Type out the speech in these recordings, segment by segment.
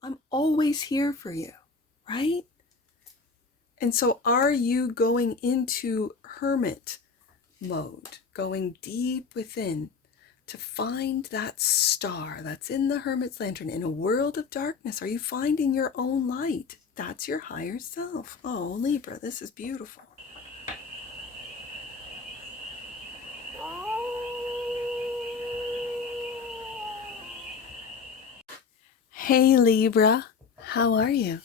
I'm always here for you, right? And so are you going into hermit mode, going deep within to find that star that's in the hermit's lantern in a world of darkness? Are you finding your own light? That's your higher self. Oh, Libra, this is beautiful. Hey Libra, how are you?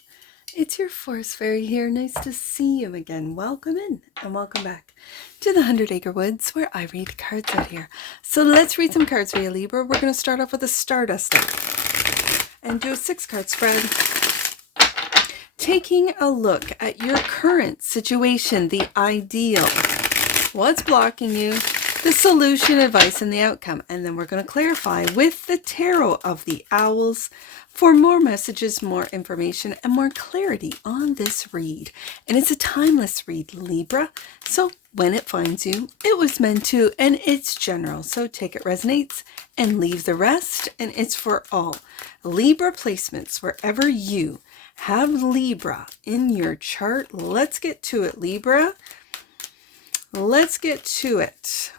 It's your Force Fairy here. Nice to see you again. Welcome in and welcome back to the 100 Acre Woods where I read cards out here. So let's read some cards for you, Libra. We're going to start off with a Stardust deck and do a 6-card spread. Taking a look at your current situation, the ideal, what's blocking you, the solution, advice, and the outcome. And then we're going to clarify with the Tarot of the Owls for more messages, more information, and more clarity on this read. And it's a timeless read, Libra. So when it finds you, it was meant to, and it's general. So take it resonates and leave the rest, and it's for all. Libra placements, wherever you have Libra in your chart. Let's get to it, Libra. Let's get to it.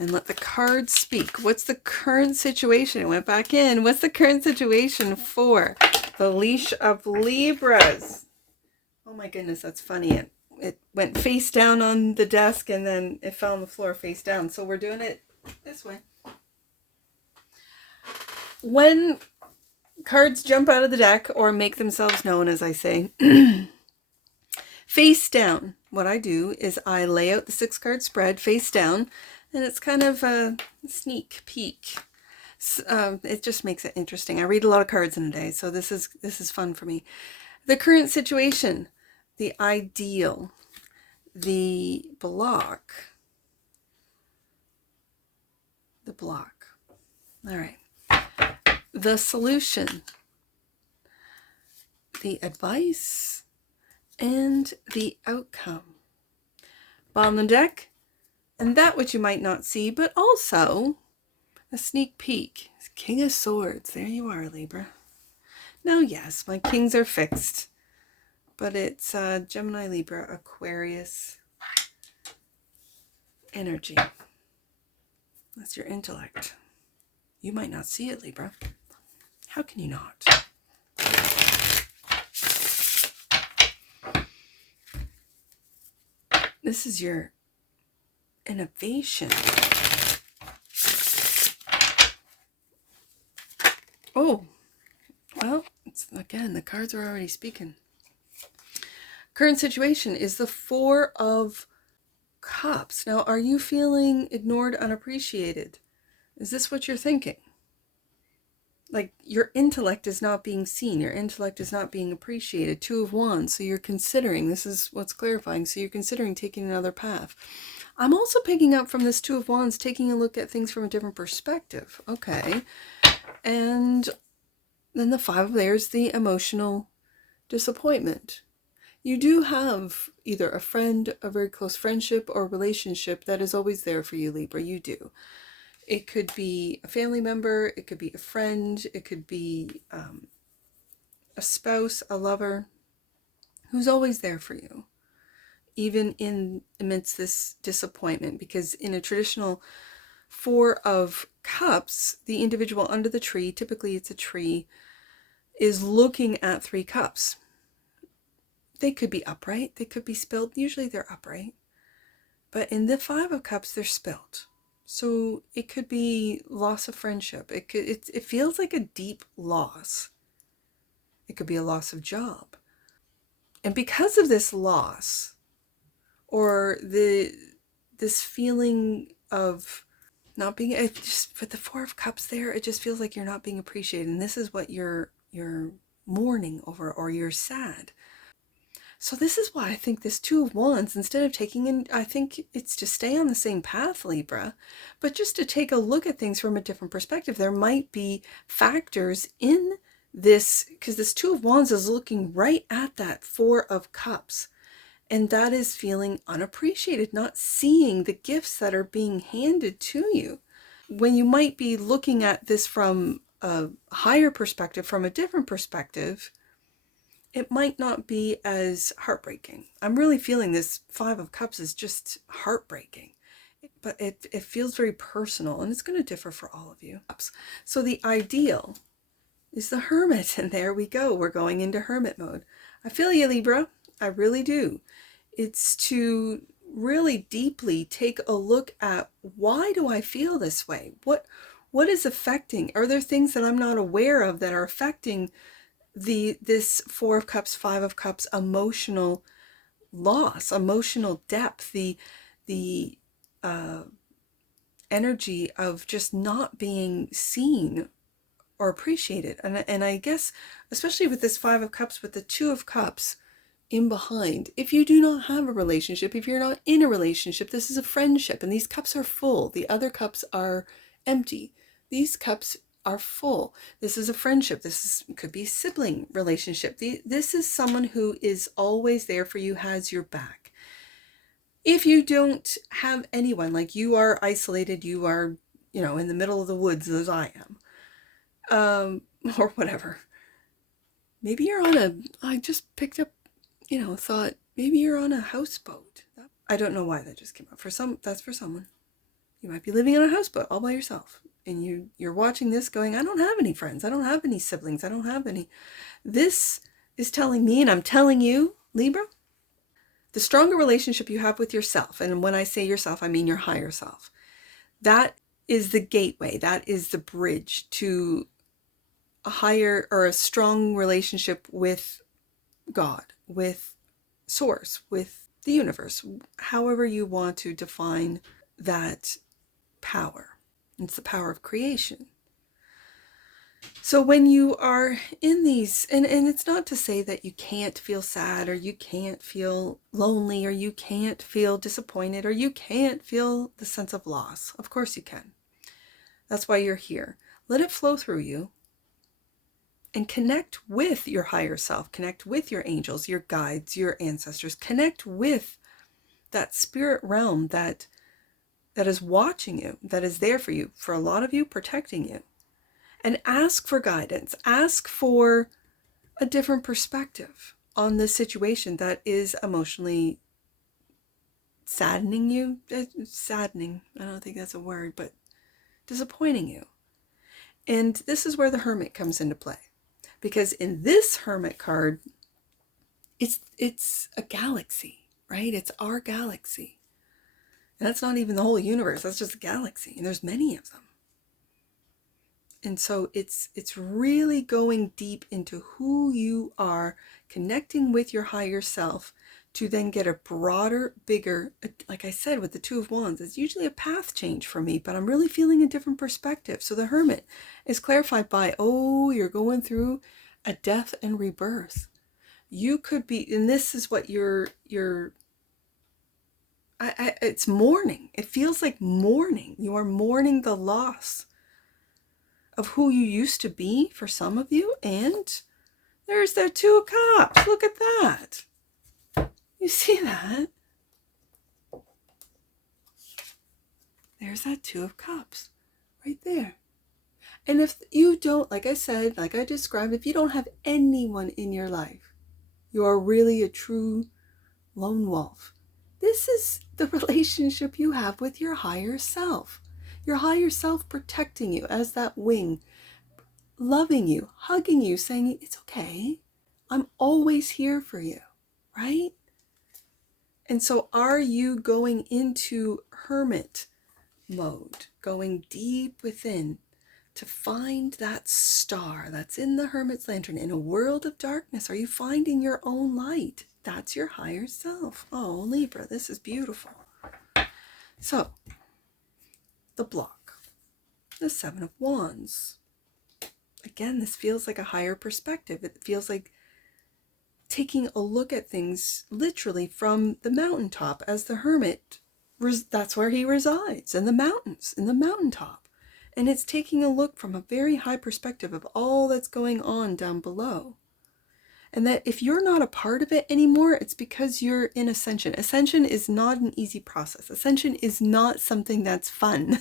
And let the cards speak. What's the current situation? It went back in. What's the current situation for the leash of Libras? Oh my goodness, that's funny. It went face down on the desk and then it fell on the floor face down. So we're doing it this way. When cards jump out of the deck or make themselves known, as I say, face down, what I do is I lay out the 6-card spread face down. And it's kind of a sneak peek. It just makes it interesting. I read a lot of cards in a day, so this is fun for me. The current situation, the ideal, the block. All right. The solution, the advice, and the outcome. Bottom of the deck. And that which you might not see, but also a sneak peek. King of Swords. There you are, Libra. Now, yes, my kings are fixed. But it's Gemini, Libra, Aquarius energy. That's your intellect. You might not see it, Libra. How can you not? This is your innovation. Oh, well, again, the cards are already speaking. Current situation is the 4 of Cups. Now, are you feeling ignored, unappreciated? Is this what you're thinking? Like your intellect is not being seen. Your intellect is not being appreciated. 2 of Wands. So you're considering, this is what's clarifying. So you're considering taking another path. I'm also picking up from this 2 of Wands, taking a look at things from a different perspective. Okay. And then the 5 of there's the emotional disappointment. You do have either a friend, a very close friendship, or relationship that is always there for you, Libra. You do. It could be a family member, it could be a friend, it could be a spouse, a lover, who's always there for you, even amidst this disappointment. Because in a traditional 4 of Cups, the individual under the tree, typically it's a tree, is looking at 3 cups. They could be upright, they could be spilled. Usually they're upright. But in the 5 of Cups, they're spilled. So it could be loss of friendship. It feels like a deep loss. It could be a loss of job. And because of this loss, or this feeling of not being, just with the 4 of Cups there, it just feels like you're not being appreciated. And this is what you're mourning over, or you're sad. So this is why I think this 2 of Wands, instead of taking in, I think it's to stay on the same path, Libra, but just to take a look at things from a different perspective. There might be factors in this, because this 2 of Wands is looking right at that 4 of Cups. And that is feeling unappreciated, not seeing the gifts that are being handed to you. When you might be looking at this from a higher perspective, from a different perspective, it might not be as heartbreaking. I'm really feeling this Five of Cups is just heartbreaking, but it feels very personal, and it's going to differ for all of you. So the ideal is the Hermit, and there we go. We're going into Hermit mode. I feel you, Libra. I really do. It's to really deeply take a look at, why do I feel this way? What is affecting? Are there things that I'm not aware of that are affecting this Four of Cups, Five of Cups emotional loss, emotional depth, the energy of just not being seen or appreciated? And I guess, especially with this Five of Cups, with the Two of Cups in behind, if you do not have a relationship, if you're not in a relationship, this is a friendship, and these cups are full. The other cups are empty. These cups are full. This is a friendship. Could be a sibling relationship. This is someone who is always there for you, has your back. If you don't have anyone, like you are isolated, you are, in the middle of the woods as I am, or whatever. Maybe you're I just picked up, thought maybe you're on a houseboat. I don't know why that just came up. That's for someone. You might be living on a houseboat all by yourself, and you're watching this going, I don't have any friends. I don't have any siblings. I don't have any. This is telling me, and I'm telling you, Libra, the stronger relationship you have with yourself, and when I say yourself, I mean your higher self, that is the gateway. That is the bridge to a higher or a strong relationship with God, with Source, with the universe, however you want to define that power. It's the power of creation. So when you are in these, and it's not to say that you can't feel sad, or you can't feel lonely, or you can't feel disappointed, or you can't feel the sense of loss. Of course you can. That's why you're here. Let it flow through you. And connect with your higher self, connect with your angels, your guides, your ancestors, connect with that spirit realm that is watching you, that is there for you, for a lot of you, protecting you. And ask for guidance, ask for a different perspective on this situation that is emotionally saddening you. Saddening, I don't think that's a word, but disappointing you. And this is where the Hermit comes into play. Because in this Hermit card, it's a galaxy, right? It's our galaxy. And that's not even the whole universe. That's just a galaxy. And there's many of them. And so it's really going deep into who you are, connecting with your higher self to then get a broader, bigger, like I said, with the Two of Wands, it's usually a path change for me, but I'm really feeling a different perspective. So the Hermit is clarified by, you're going through a death and rebirth. You could be, and this is what it's mourning. It feels like mourning. You are mourning the loss of who you used to be for some of you. And there's that Two of Cups. Look at that. You see that? There's that Two of Cups right there. And if you don't, like I said, like I described, if you don't have anyone in your life, you are really a true lone wolf. This is the relationship you have with your higher self. Your higher self protecting you as that wing, loving you, hugging you, saying, it's okay. I'm always here for you, right? And so are you going into Hermit mode, going deep within to find that star that's in the Hermit's lantern in a world of darkness? Are you finding your own light? That's your higher self. Oh, Libra, this is beautiful. So, the block, the Seven of Wands. Again, this feels like a higher perspective. It feels like taking a look at things literally from the mountaintop, as the Hermit, that's where he resides, in the mountains, in the mountaintop. And it's taking a look from a very high perspective of all that's going on down below. And that if you're not a part of it anymore, it's because you're in ascension. Ascension is not an easy process. Ascension is not something that's fun.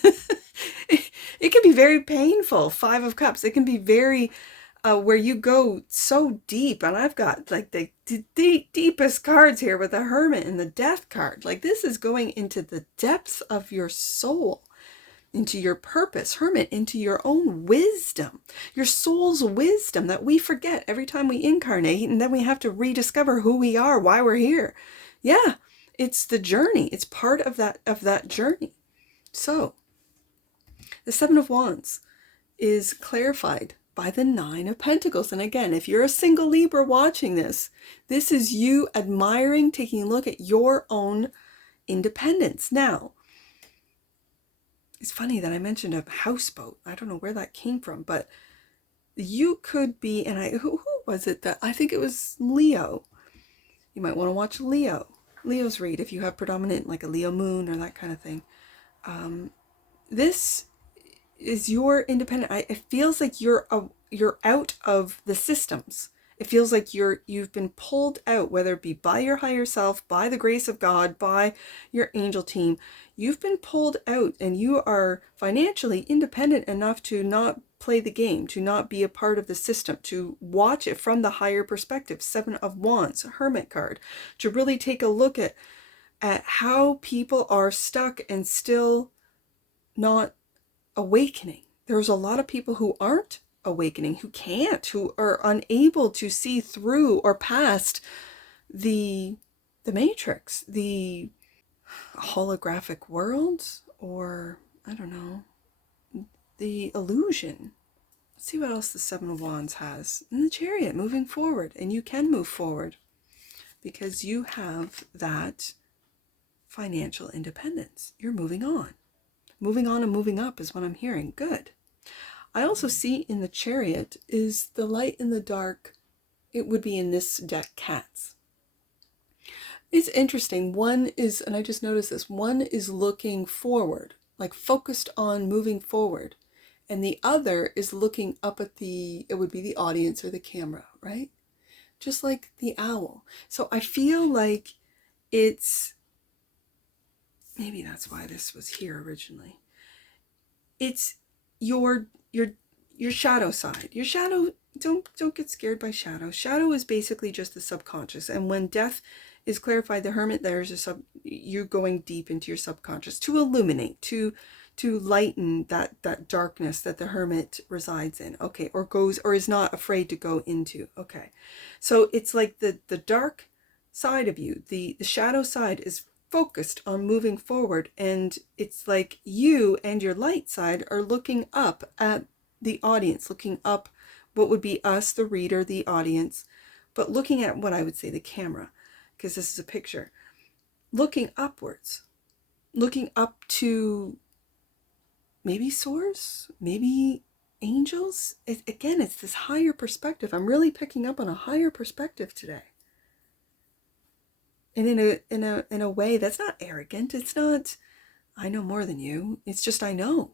It can be very painful. 5 of Cups. It can be very where you go so deep, and I've got like the deepest cards here with the Hermit and the Death card. Like this is going into the depths of your soul, into your purpose, Hermit, into your own wisdom, your soul's wisdom that we forget every time we incarnate, and then we have to rediscover who we are, why we're here. Yeah, it's the journey. It's part of that journey. So the 7 of Wands is clarified by the 9 of Pentacles. And again, if you're a single Libra watching this, this is you admiring, taking a look at your own independence. Now, it's funny that I mentioned a houseboat. I don't know where that came from, but you could be, and who was it that, I think it was Leo. You might want to watch Leo's read if you have predominant, like a Leo moon or that kind of thing. This is your independent. It feels like you're out of the systems. It feels like you've been pulled out, whether it be by your higher self, by the grace of God, by your angel team. You've been pulled out, and you are financially independent enough to not play the game, to not be a part of the system, to watch it from the higher perspective. 7 of Wands, Hermit card, to really take a look at how people are stuck and still not awakening. There's a lot of people who aren't awakening, who can't, who are unable to see through or past the matrix, the holographic world, or I don't know, the illusion. Let's see what else the 7 of Wands has. In the Chariot, moving forward. And you can move forward because you have that financial independence. You're moving on. Moving on and moving up is what I'm hearing. Good. I also see in the Chariot is the light and the dark. It would be in this deck, cats. It's interesting. One is, and I just noticed this, one is looking forward, like focused on moving forward. And the other is looking up at it would be the audience or the camera, right? Just like the owl. So I feel like it's, maybe that's why this was here originally. It's your shadow side. Your shadow, don't get scared by shadow. Shadow is basically just the subconscious. And when death is clarified, the Hermit, you're going deep into your subconscious to illuminate, to lighten that darkness that the Hermit resides in. Okay, or is not afraid to go into. Okay. So it's like the dark side of you, the shadow side is focused on moving forward, and it's like you and your light side are looking up at the audience, looking up what would be us, the reader, the audience, but looking at what I would say the camera, because this is a picture, looking upwards, looking up to maybe source, maybe angels. Again, it's this higher perspective. I'm really picking up on a higher perspective today. And in a way that's not arrogant. It's not, I know more than you. It's just I know.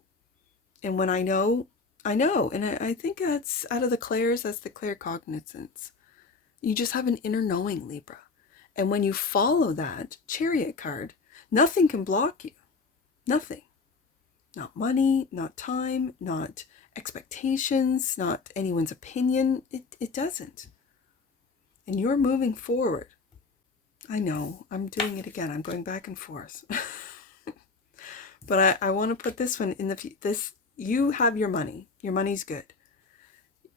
And when I know, I know. And I think that's out of the clairs, that's the claircognizance. You just have an inner knowing, Libra. And when you follow that Chariot card, nothing can block you. Nothing. Not money, not time, not expectations, not anyone's opinion. It doesn't. And you're moving forward. I know, I'm doing it again. I'm going back and forth. But I want to put this one in you have your money. Your money's good.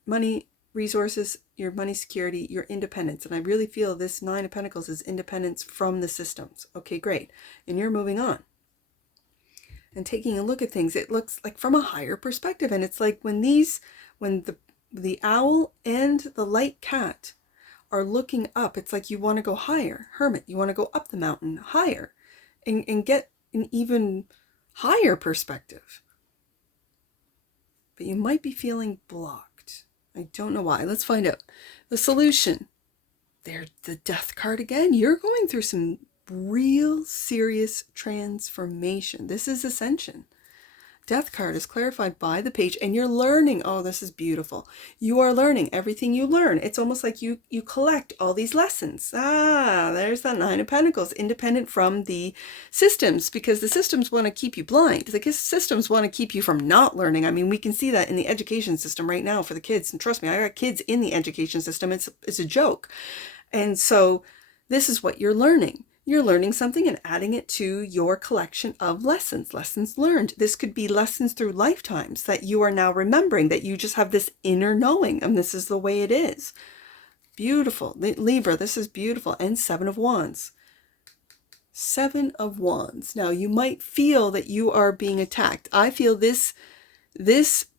Money, resources, your money security, your independence. And I really feel this 9 of Pentacles is independence from the systems. Okay, great. And you're moving on. And taking a look at things, it looks like from a higher perspective. And it's like when the owl and the light cat are looking up, it's like you want to go higher. Hermit, you want to go up the mountain higher and get an even higher perspective. But you might be feeling blocked. I don't know why. Let's find out. The solution. There's the Death card again. You're going through some real serious transformation. This is ascension. death card is clarified by the page, and you're learning. Oh, this is beautiful. You are learning everything you learn. It's almost like you collect all these lessons. There's that Nine of Pentacles, independent from the systems, because the systems want to keep you blind. The systems want to keep you from not learning. I mean, we can see that in the education system right now for the kids. And trust me, I got kids in the education system. It's a joke. And so this is what you're learning. You're learning something and adding it to your collection of lessons learned. This could be lessons through lifetimes that you are now remembering, that you just have this inner knowing, and this is the way it is. Beautiful. Libra, this is beautiful. And Seven of Wands. Seven of Wands. Now, you might feel that you are being attacked. I feel this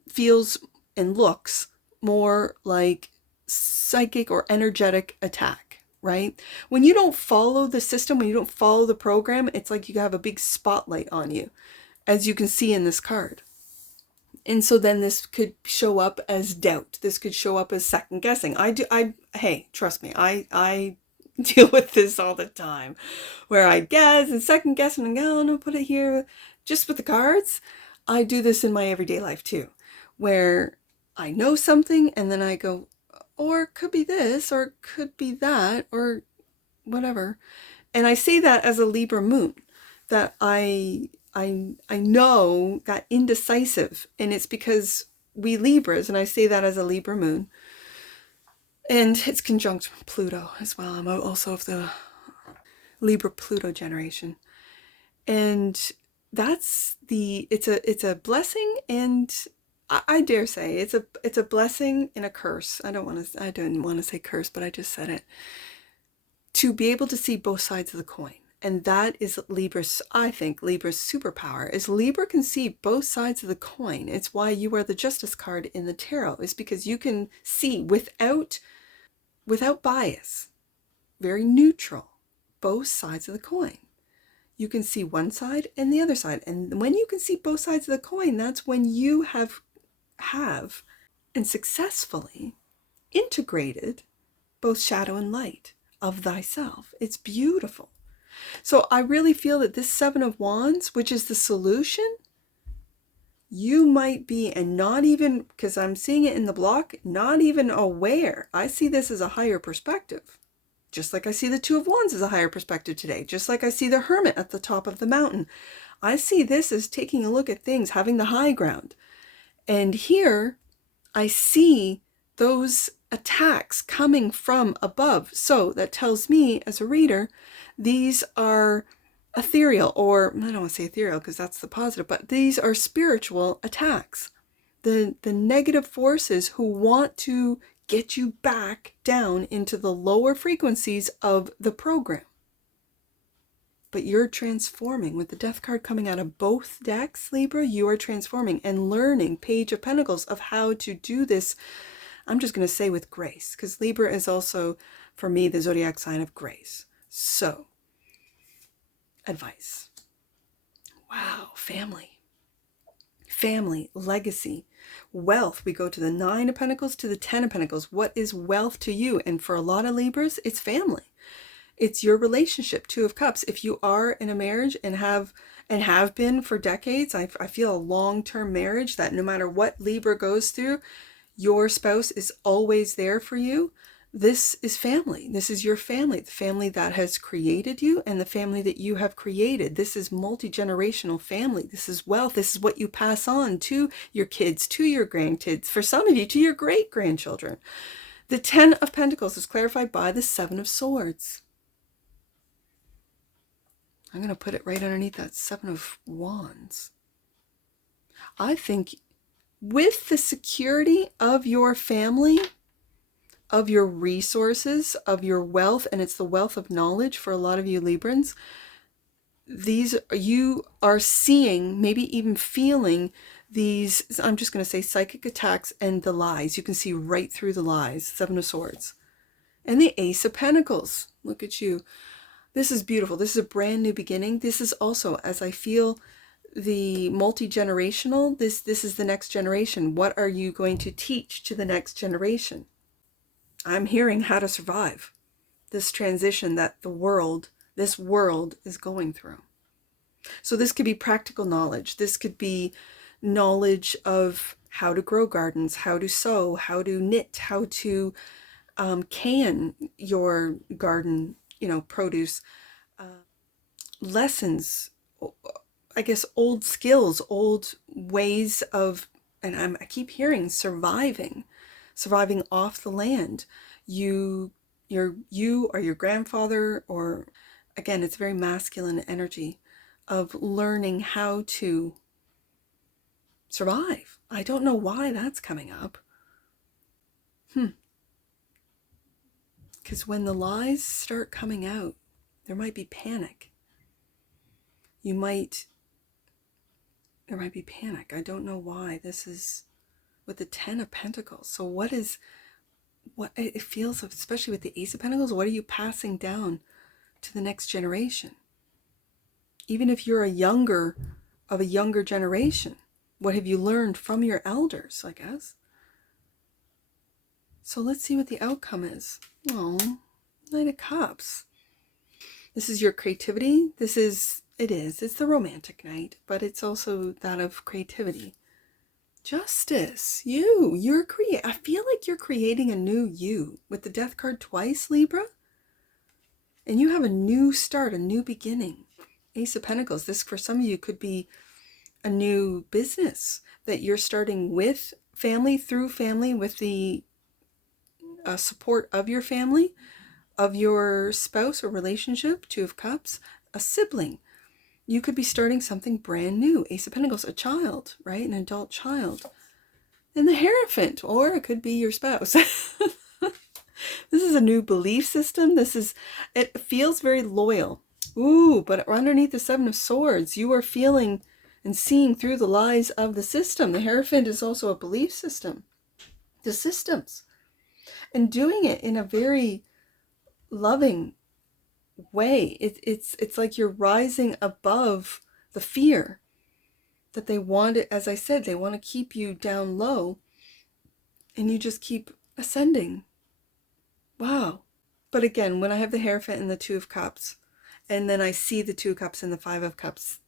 feels and looks more like psychic or energetic attack. Right? When you don't follow the system, when you don't follow the program, it's like you have a big spotlight on you, as you can see in this card. And so then this could show up as doubt. This could show up as second guessing. Hey, trust me, I deal with this all the time, where I guess and second guess and go, oh, no, put it here. Just with the cards, I do this in my everyday life too, where I know something and then I go, or it could be this, or it could be that, or whatever. And I say that as a Libra moon, that I know that indecisive, and it's because we Libras, and I say that as a Libra moon, and it's conjunct Pluto as well. I'm also of the Libra Pluto generation, and it's a blessing, and I dare say it's a blessing and a curse. I didn't want to say curse, but I just said it. To be able to see both sides of the coin. And that is Libra's, I think, Libra's superpower, is Libra can see both sides of the coin. It's why you are the Justice card in the tarot, is because you can see without bias, very neutral, both sides of the coin. You can see one side and the other side. And when you can see both sides of the coin, that's when you have and successfully integrated both shadow and light of thyself. It's beautiful. So I really feel that this Seven of Wands, which is the solution, you might be, and not even, because I'm seeing it in the block, not even aware. I see this as a higher perspective. Just like I see the Two of Wands as a higher perspective today. Just like I see the Hermit at the top of the mountain. I see this as taking a look at things, having the high ground. And here I see those attacks coming from above. So that tells me as a reader, these are ethereal, or I don't want to say ethereal because that's the positive, but these are spiritual attacks. The negative forces who want to get you back down into the lower frequencies of the program. But you're transforming. With the Death card coming out of both decks, Libra, you are transforming and learning, Page of Pentacles, of how to do this. I'm just going to say with grace, because Libra is also, for me, the zodiac sign of grace. So, advice. Wow, family. Family, legacy, wealth. We go to the Nine of Pentacles to the Ten of Pentacles. What is wealth to you? And for a lot of Libras, it's family. It's your relationship, Two of Cups. If you are in a marriage and have been for decades, I feel a long-term marriage that no matter what Libra goes through, your spouse is always there for you. This is family. This is your family, the family that has created you and the family that you have created. This is multi-generational family. This is wealth. This is what you pass on to your kids, to your grandkids, for some of you, to your great-grandchildren. The Ten of Pentacles is clarified by the Seven of Swords. I'm going to put it right underneath that Seven of Wands. I think with the security of your family, of your resources, of your wealth, and it's the wealth of knowledge for a lot of you Librans, you are seeing, maybe even feeling these, I'm just going to say psychic attacks and the lies. You can see right through the lies. Seven of Swords. And the Ace of Pentacles. Look at you. This is beautiful. This is a brand new beginning. This is also, as I feel, the multi-generational. This is the next generation. What are you going to teach to the next generation? I'm hearing how to survive this transition that this world is going through. So this could be practical knowledge. This could be knowledge of how to grow gardens, how to sew, how to knit, how to can your garden, produce, lessons, I guess, old skills, old ways of, and I keep hearing surviving off the land. You or your grandfather, or again, it's very masculine energy of learning how to survive. I don't know why that's coming up. Because when the lies start coming out, there might be panic. There might be panic. I don't know why. This is with the 10 of Pentacles. So what it feels, especially with the Ace of Pentacles, what are you passing down to the next generation? Even if you're of a younger generation, what have you learned from your elders, I guess? So let's see what the outcome is. Oh, Knight of Cups. This is your creativity. It's the romantic night, but it's also that of creativity. Justice. I feel like you're creating a new you with the Death card twice, Libra. And you have a new start, a new beginning. Ace of Pentacles. This, for some of you, could be a new business that you're starting with family, through family, with the support of your family, of your spouse or relationship. Two of Cups. A sibling. You could be starting something brand new. Ace of Pentacles, a child, right? An adult child. And the Hierophant, or it could be your spouse. This is a new belief system. It feels very loyal. Ooh, but underneath the Seven of Swords, you are feeling and seeing through the lies of the system. The Hierophant is also a belief system. The systems. And doing it in a very loving way. It's like you're rising above the fear that they want it. As I said, they want to keep you down low, and you just keep ascending. Wow. But again, when I have the Hierophant and the Two of Cups, and then I see the Two of Cups and the Five of Cups,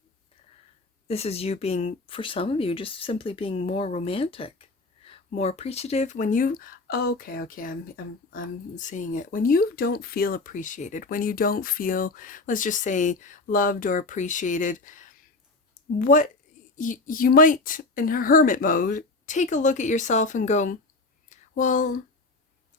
this is you being, for some of you, just simply being more romantic, more appreciative. When you, okay, I'm seeing it. When you don't feel appreciated, when you don't feel, let's just say, loved or appreciated, what you might, in hermit mode, take a look at yourself and go, well,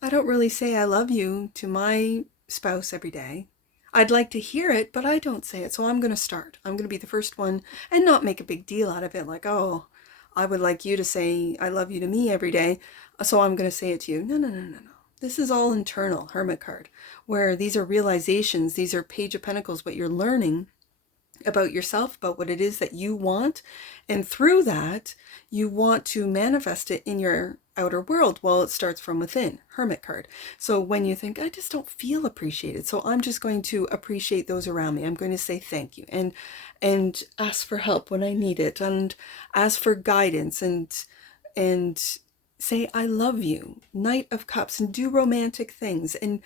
I don't really say I love you to my spouse every day. I'd like to hear it, but I don't say it. So I'm going to start. I'm going to be the first one and not make a big deal out of it. Like, oh, I would like you to say I love you to me every day, so I'm going to say it to you. No. This is all internal, Hermit card, where these are realizations. These are Page of Pentacles, what you're learning about yourself, about what it is that you want. And through that, you want to manifest it in your outer world. Well, it starts from within, Hermit card. So when you think, I just don't feel appreciated, so I'm just going to appreciate those around me. I'm going to say thank you and ask for help when I need it, and ask for guidance, and say I love you, Knight of Cups, and do romantic things. And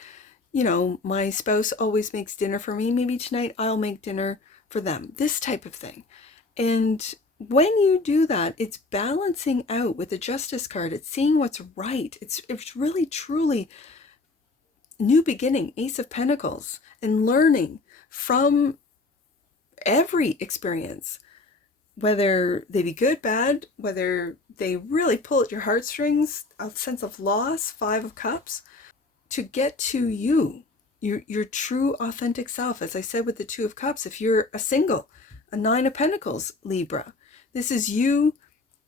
my spouse always makes dinner for me. Maybe tonight I'll make dinner for them, this type of thing. And when you do that, it's balancing out with the Justice card. It's seeing what's right. It's really truly new beginning, Ace of Pentacles, and learning from every experience, whether they be good, bad, whether they really pull at your heartstrings, a sense of loss, Five of Cups, to get to you. Your true authentic self. As I said with the Two of Cups, if you're a single, a Nine of Pentacles, Libra, this is you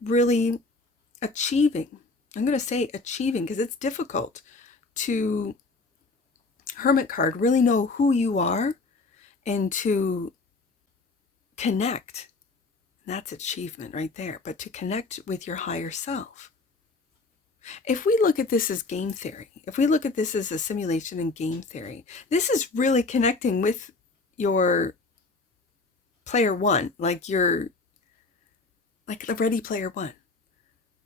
really achieving. I'm going to say achieving because it's difficult to, Hermit card, really know who you are and to connect. That's achievement right there. But to connect with your higher self. If we look at this as game theory, if we look at this as a simulation in game theory, this is really connecting with your player one, like the Ready Player One.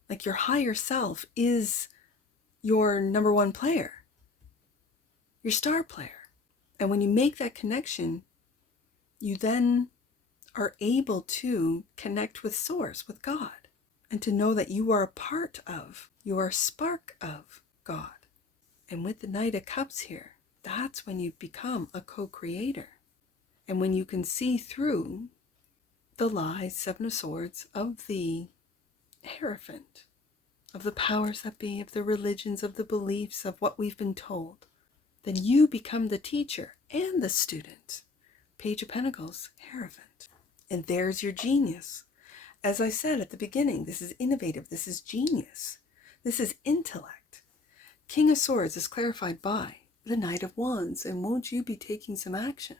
Like your higher self is your number one player, your star player. And when you make that connection, you then are able to connect with Source, with God. and to know that you are a part of, you are a spark of God. And with the Knight of Cups here, that's when you become a co-creator. And when you can see through the lies, Seven of Swords, of the Hierophant, of the powers that be, of the religions, of the beliefs, of what we've been told, then you become the teacher and the student. Page of Pentacles, Hierophant. And there's your genius. As I said at the beginning, this is innovative, this is genius, this is intellect. King of Swords is clarified by the Knight of Wands, and won't you be taking some action?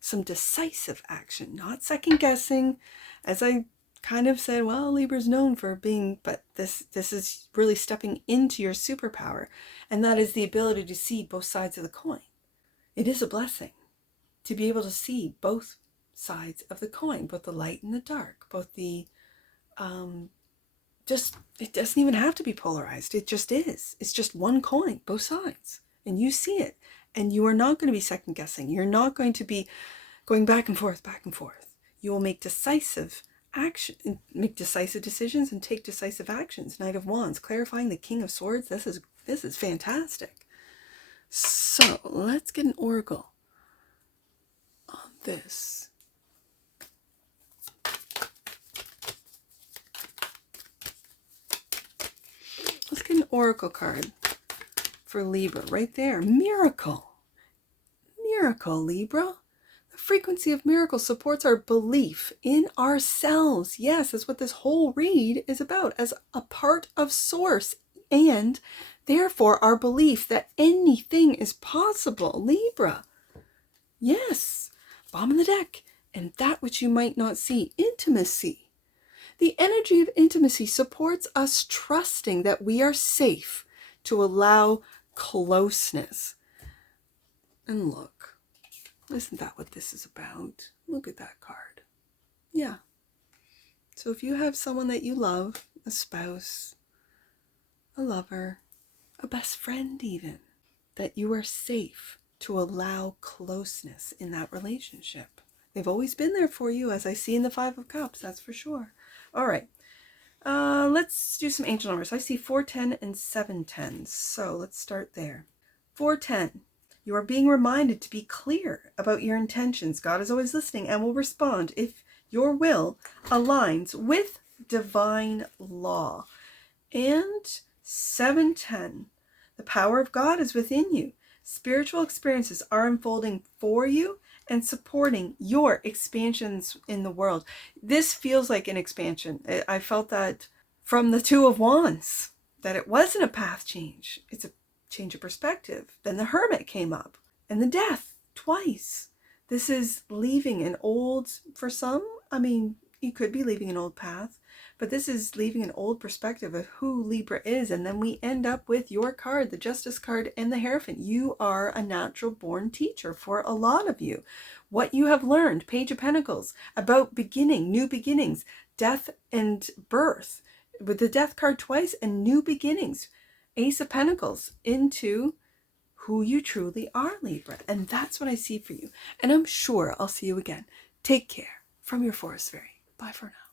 Some decisive action, not second guessing. As I kind of said, well, Libra's known for being, but this is really stepping into your superpower, and that is the ability to see both sides of the coin. It is a blessing to be able to see both sides of the coin, both the light and the dark, both the it doesn't even have to be polarized. It just is. It's just one coin, both sides, and you see it, and you are not going to be second guessing. You're not going to be going back and forth, back and forth. You will make decisive action, make decisive decisions, and take decisive actions. Knight of Wands, clarifying the King of Swords. This is fantastic. So let's get an oracle on this. Let's get an oracle card for Libra right there. Miracle. Miracle, Libra. The frequency of miracle supports our belief in ourselves. Yes, that's what this whole read is about, as a part of Source, and therefore our belief that anything is possible. Libra. Yes. Bomb in the deck. And that which you might not see. Intimacy. The energy of intimacy supports us trusting that we are safe to allow closeness. And look, isn't that what this is about? Look at that card. Yeah. So if you have someone that you love, a spouse, a lover, a best friend even, that you are safe to allow closeness in that relationship. They've always been there for you, as I see in the Five of Cups, that's for sure. All right, let's do some angel numbers. I see 410 and 710, so let's start there. 410, you are being reminded to be clear about your intentions. God is always listening and will respond if your will aligns with divine law. And 710, the power of God is within you. Spiritual experiences are unfolding for you and supporting your expansions in the world. This feels like an expansion. I felt that from the Two of Wands, that it wasn't a path change. It's a change of perspective. Then the Hermit came up, and the Death twice. This is leaving an old, for some, I mean, you could be leaving an old path, but this is leaving an old perspective of who Libra is. And then we end up with your card, the Justice card, and the Hierophant. You are a natural born teacher for a lot of you. What you have learned, Page of Pentacles, about beginning, new beginnings, death and birth, with the Death card twice, and new beginnings, Ace of Pentacles, into who you truly are, Libra. And that's what I see for you. And I'm sure I'll see you again. Take care. From your Forest Fairy. Bye for now.